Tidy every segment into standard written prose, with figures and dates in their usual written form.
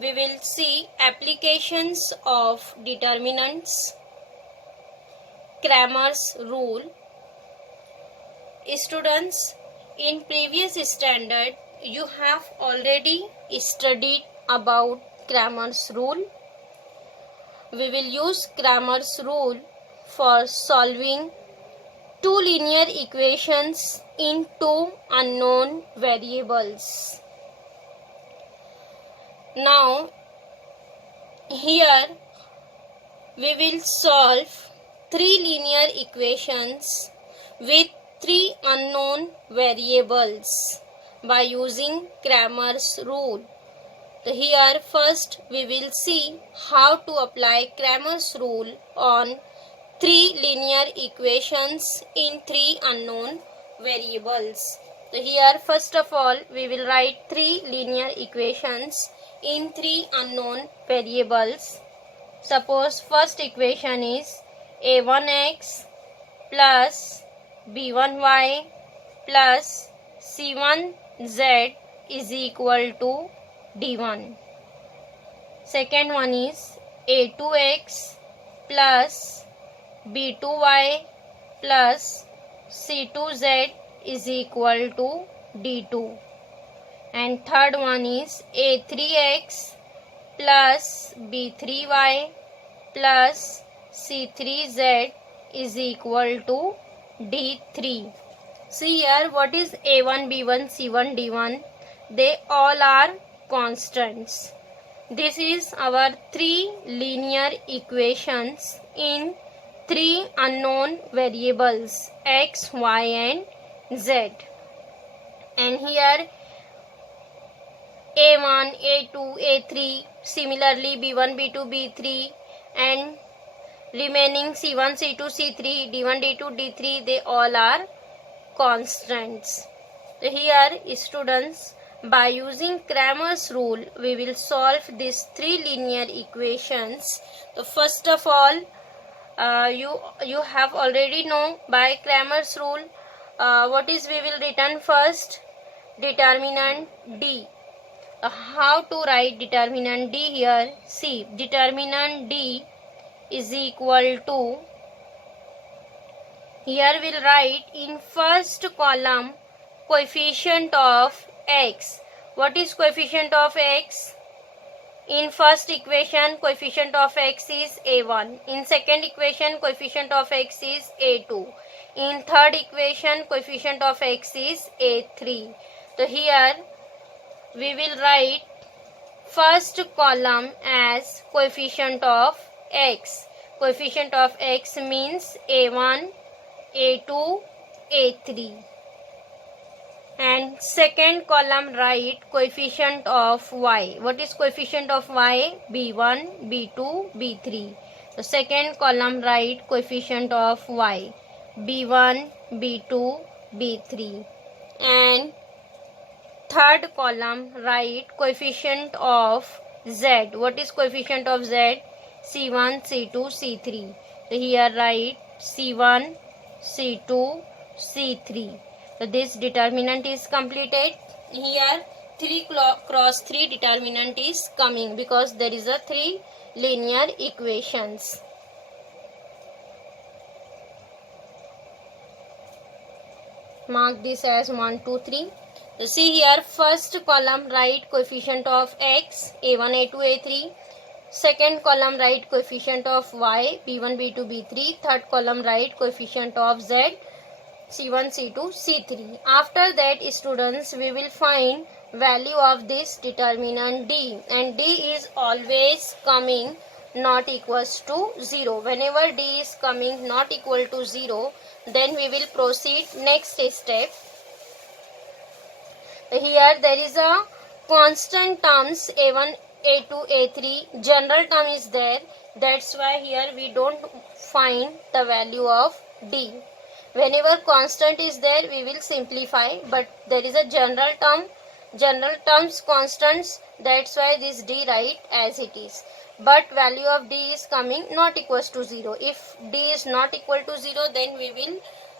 we will see applications of determinants, Cramer's rule. Students, in previous standard you have already studied about Cramer's rule. We will use Cramer's rule for solving two linear equations in two unknown variables. Now here we will solve three linear equations with three unknown variables by using Cramer's rule. Here first we will see how to apply Cramer's rule on three linear equations in three unknown variables. Here first of all we will write three linear equations in three unknown variables. Suppose first equation is a1x plus b1y plus c1z is equal to d1. Second one is a2x plus b2y plus c2z is equal to d2. And third one is a3x plus b3y plus c3z is equal to d3. See here, what is a1, b1, c1, d1? They all are constants. This is our three linear equations in three unknown variables x, y and z. And here a1, a2, a3, similarly b1, b2, b3 and remaining c1, c2, c3, d1, d2, d3, they all are constants. So here students, by using Cramer's rule we will solve these three linear equations. So first of all you have already know by Cramer's rule what is we will return first? Determinant D. How to write determinant D here? See, determinant D is equal to, here we'll write in first column coefficient of x. What is coefficient of x? In first equation coefficient of x is a1. In second equation coefficient of x is a2. In third equation coefficient of x is a3. So here we will write first column as coefficient of x. Coefficient of x means a1, a2, a3. And second column write coefficient of y. What is coefficient of y? b1, b2, b3. The second column write coefficient of y. b1, b2, b3. And third column write coefficient of z. What is coefficient of z? c1, c2, c3. So here write c1, c2, c3. So this determinant is completed. Here 3 cross 3 determinant is coming because there is a 3 linear equations. Mark this as 1, 2, 3. So see here, first column write coefficient of x, a1, a2, a3. Second column write coefficient of y, b1, b2, b3. Third column write coefficient of z, c1, c2, c3. After that students, we will find value of this determinant d, and d is always coming not equals to 0. Whenever d is coming not equal to 0, then we will proceed next step. Here there is a constant terms a1, a2, a3. General term is there. That's why here we don't find the value of d. Whenever constant is there, we will simplify. But there is a general terms constants. That's why this d write as it is. But value of d is coming not equals to 0. If d is not equal to 0, then we will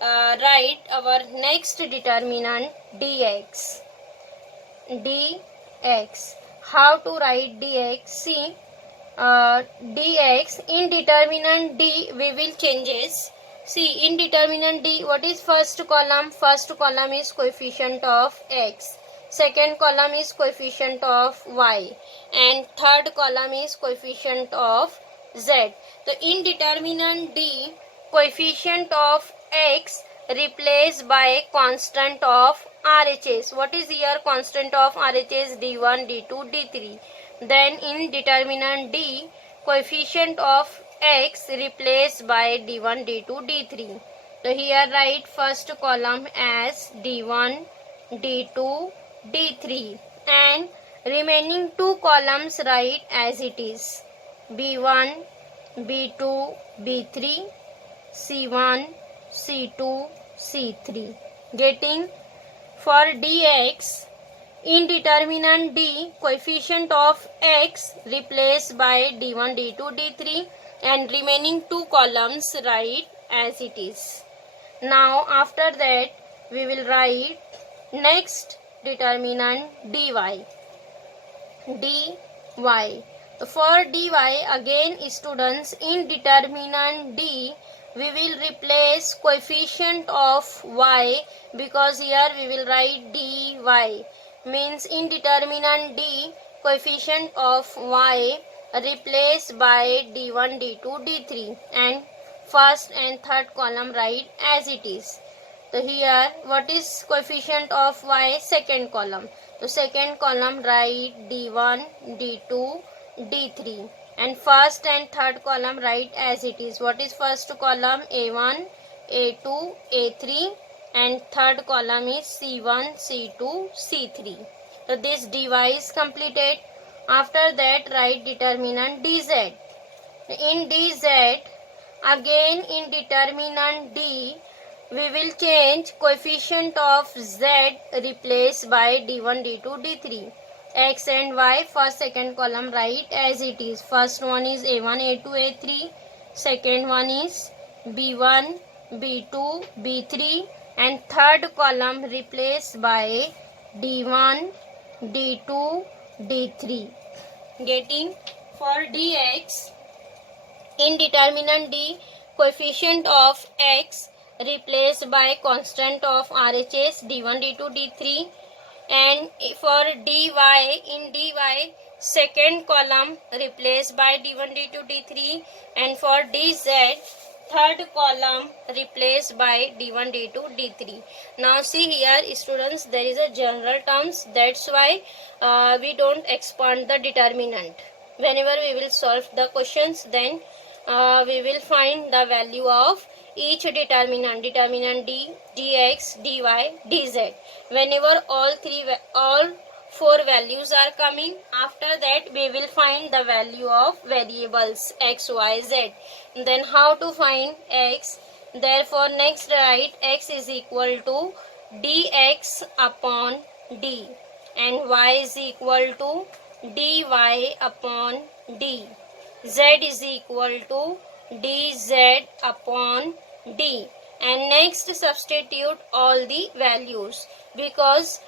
write our next determinant dx. how to write dx. See, dx in determinant d we will changes. See, in determinant d, what is first column? First column is coefficient of x, second column is coefficient of y, and third column is coefficient of z. So in determinant d, coefficient of x replaced by constant of RHS. What is here constant of RHS? d1, d2, d3. Then in determinant d, coefficient of x replaced by d1, d2, d3. So here write first column as d1, d2, d3, and remaining two columns write as it is: b1, b2, b3, c1, c2, c3. Getting? For dx, in determinant d, coefficient of x replaced by d1, d2, d3, and remaining two columns write as it is. Now after that we will write next determinant dy. For dy, again students, in determinant d we will replace coefficient of y, because here we will write dy. Means in determinant d, coefficient of y replaced by d1, d2, d3, and first and third column write as it is. So here what is coefficient of y? Second column. So second column write d1, d2, d3, and first and third column write as it is. What is first column? a1, a2, a3, and third column is c1, c2, c3. So this dy is completed. After that write determinant dz. In dz, again in determinant d, we will change coefficient of z replaced by d1, d2, d3. X and y, first second column write as it is. First one is a1, a2, a3. Second one is b1, b2, b3, and third column replaced by d1, d2, d3. Getting? For dx, in determinant d, coefficient of x replaced by constant of RHS d1, d2, d3, and for dy, in dy, second column replaced by d1, d2, d3, and for dz, third column replaced by d1, d2, d3. Now see here students, there is a general terms, that's why we don't expand the determinant. Whenever we will solve the questions, then we will find the value of each determinant d, dx, dy, dz. Whenever all four values are coming, after that we will find the value of variables x, y, z. Then how to find x? Therefore next write x is equal to dx upon d, and y is equal to dy upon d. Z is equal to dz upon d, and next substitute all the values, because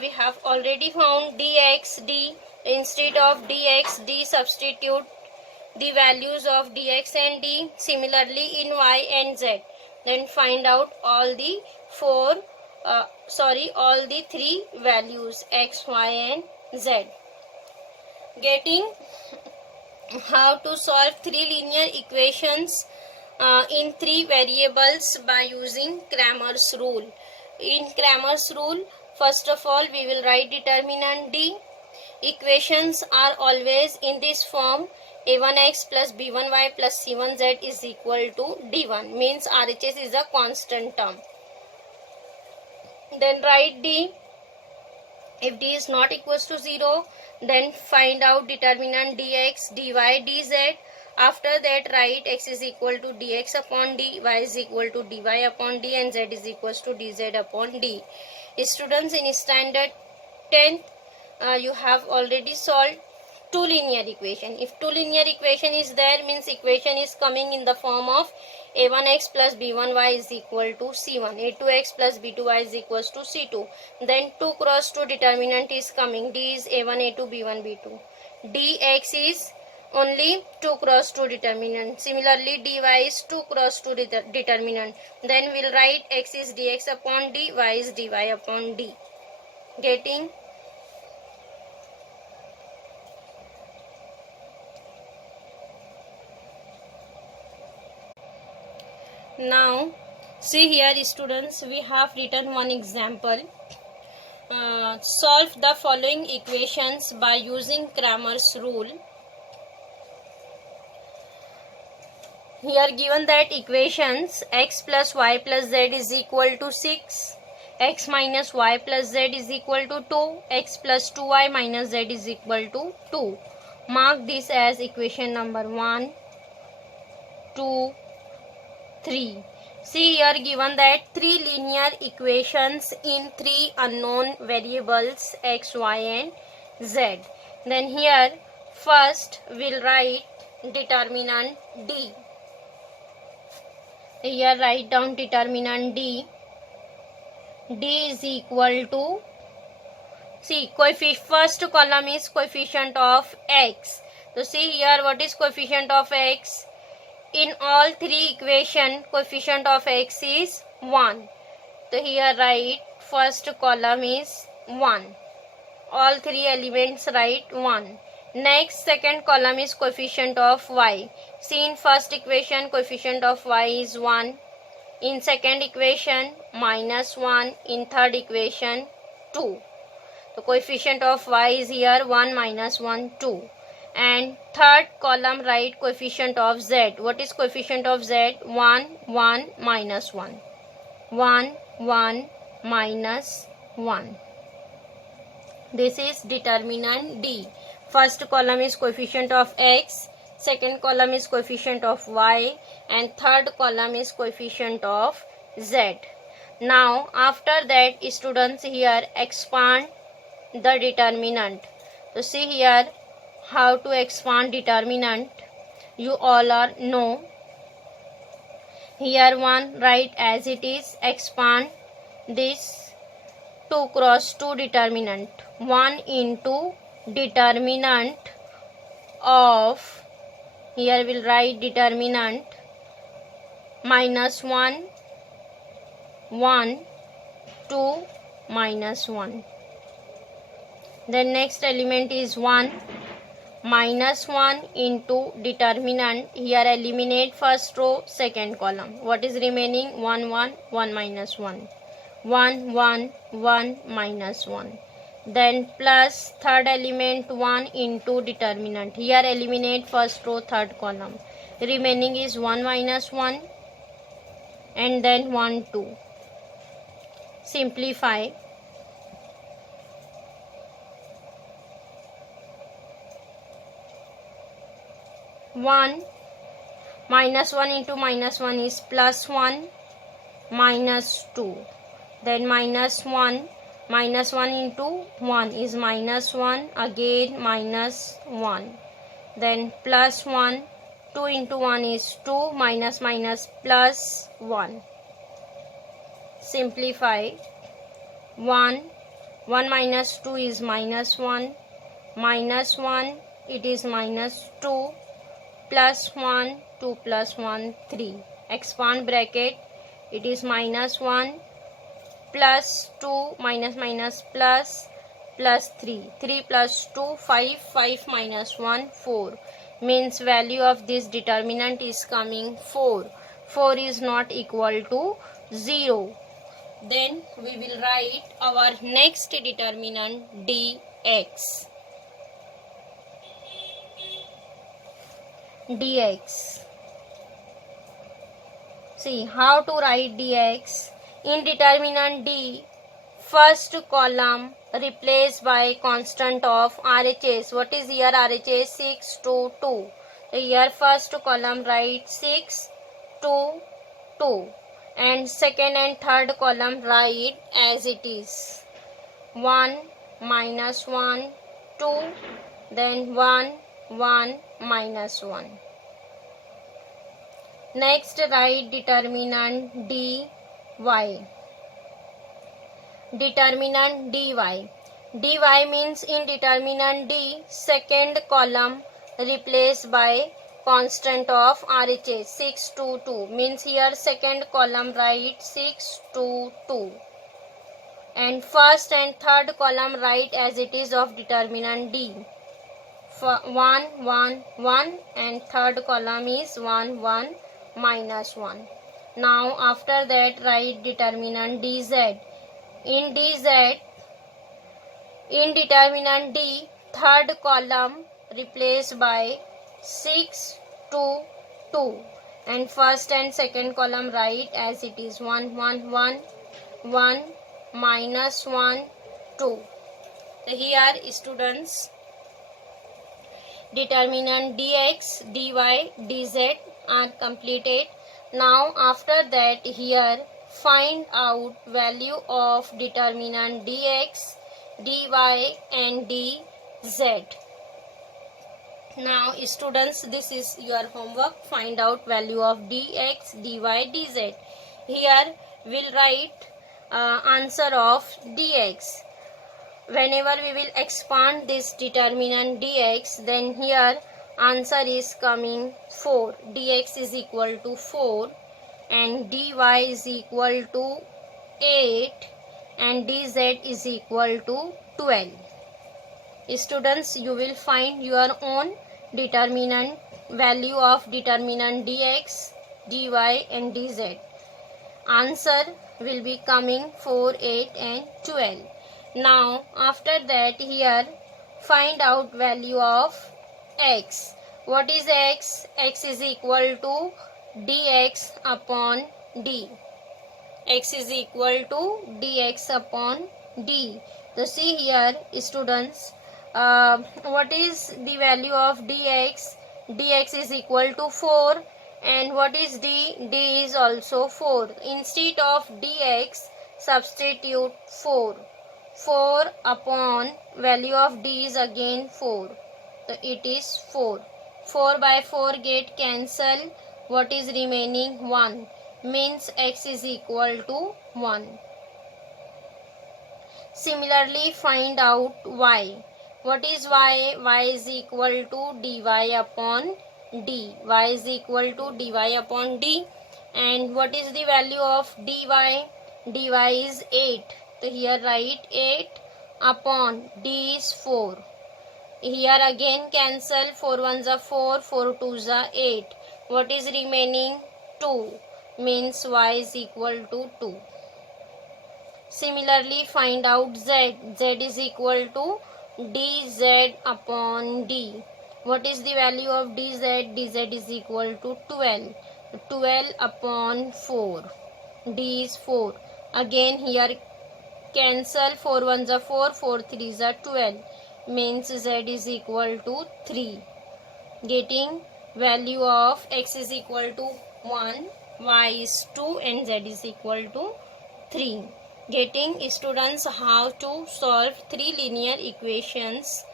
we have already found dx, d. Instead of dx, d, substitute the values of dx and d. Similarly in y and z. Then find out all the all the three values x, y, and z. Getting? How to solve three linear equations in three variables by using Cramer's rule. In Cramer's rule, first of all we will write determinant d. Equations are always in this form: a1x plus b1y plus c1z is equal to d1, means RHS is a constant term. Then write d. If d is not equals to 0, then find out determinant dx, dy, dz. After that write x is equal to dx upon d, y is equal to dy upon d, and z is equals to dz upon d. Students, in standard 10th you have already solved two linear equation. If two linear equation is there, means equation is coming in the form of a1x plus b1y is equal to c1, a2x plus b2y is equals to c2. Then 2 cross 2 determinant is coming. D is a1 a2 b1 b2. dx is only 2 cross 2 determinant. Similarly, dy is 2 cross 2 determinant. Then we'll write x is dx upon d, y is dy upon d. Getting? Now see here students, we have written one example. Solve the following equations by using Cramer's rule. Here given that equations x plus y plus z is equal to 6, x minus y plus z is equal to 2, x plus 2y minus z is equal to 2. Mark this as equation number 1, 2, 3. See here given that 3 linear equations in 3 unknown variables x, y and z. Then here first we'll write determinant D. Here write down determinant D. D is equal to, see, first column is coefficient of x. So see here what is coefficient of x? In all 3 equation, coefficient of x is 1. So here write first column is 1. All 3 elements write 1. Next second column is coefficient of y. See in first equation coefficient of y is 1. In second equation minus 1. In third equation 2. The coefficient of y is here 1 minus 1 2. And third column write coefficient of z. What is coefficient of z? 1 1 minus 1. 1 1 minus 1. This is determinant D. First column is coefficient of x, second column is coefficient of y, and third column is coefficient of z. Now after that students here expand the determinant. So see here how to expand determinant. You all are know. Here 1 write as it is, expand this 2 cross 2 determinant. 1 into determinant of, here we'll write determinant minus 1 1 2 minus 1. Then next element is 1 minus 1 into determinant. Here eliminate first row, second column. What is remaining? 1 1 1 minus 1. 1 1 1 minus 1. Then plus third element 1 into determinant. Here eliminate first row, third column. Remaining is 1 minus 1 and then 1 2. Simplify. One minus 1 into minus 1 is plus 1 minus 2. Then minus 1 into 1 is minus 1, again minus 1. Then plus 1, 2 into 1 is 2, minus minus plus 1. Simplify. 1 minus 2 is minus 1, minus 1 it is minus 2, plus 1 2 plus 1 3. Expand bracket, it is minus 1 plus 2 minus minus plus 3. 3 plus 2 5, 5 minus 1 4. Means value of this determinant is coming 4. 4 is not equal to 0. Then we will write our next determinant dx. dx. See how to write dx. In determinant D, first column replaced by constant of RHS. What is here RHS? 6 2 2. Here first column write 6 2 2 and second and third column write as it is. 1 minus 1 2 then 1, 1, minus 1. Next, write determinant dy. Determinant dy. dy means in determinant d, second column replaced by constant of RHS 6 to 2. Means here second column write 6 to 2. And first and third column write as it is of determinant d. 1, 1, 1 and third column is 1, 1, minus 1. Now after that write determinant dz. In dz, in determinant d, third column replaced by 6 to 2 and first and second column write as it is 1, 1, 1, 1, minus 1, 2. So here students, determinant dx, dy, dz are completed. Now after that here find out value of determinant dx, dy and dz. Now students, this is your homework. Find out value of dx, dy, dz. Here we'll write answer of dx. Whenever we will expand this determinant dx, then here answer is coming 4. Dx is equal to 4 and dy is equal to 8 and dz is equal to 12. Students, you will find your own determinant value of determinant dx, dy and dz. Answer will be coming 4, 8 and 12. Now after that here find out value of x. What is x? X is equal to dx upon d. X is equal to dx upon d. So see here students, what is the value of dx? Dx is equal to 4 and what is d? D is also 4. Instead of dx substitute 4. 4 upon value of d is again 4. So it is 4. 4 by 4 get cancel. What is remaining? 1. Means x is equal to 1. Similarly find out y. What is y? Y is equal to dy upon d. Y is equal to dy upon d. And what is the value of dy? Dy is 8. So here write 8 upon d is 4. Here again cancel. 4 ones are 4, 4 twos are 8. What is remaining? 2. Means y is equal to 2. Similarly find out z. Z is equal to dz upon d. What is the value of dz? Dz is equal to 12. 12 upon 4. D is 4. Again here cancel. 4 ones are 4, 4 threes are 12. Means z is equal to 3. Getting value of x is equal to 1, y is 2 and z is equal to 3. Getting students how to solve 3 linear equations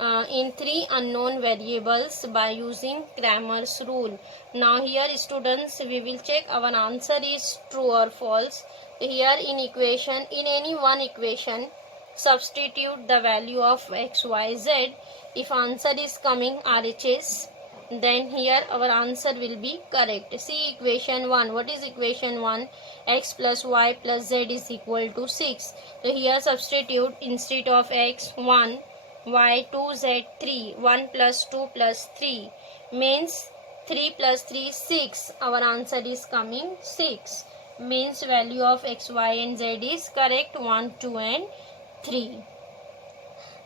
in 3 unknown variables by using Cramer's rule. Now here students, we will check our answer is true or false. Here in equation, in any one equation, substitute the value of x, y, z. If answer is coming RHS, then here our answer will be correct. See equation 1. What is equation 1? X plus y plus z is equal to 6. So here substitute instead of x 1, y 2, z 3. 1 plus 2 plus 3 means 3 plus 3 6. Our answer is coming 6. Means value of x, y and z is correct 1, 2 and 3.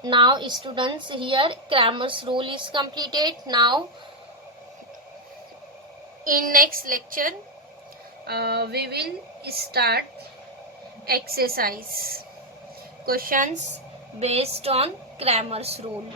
Now students, here Cramer's rule is completed. Now in next lecture we will start exercise questions based on Cramer's rule.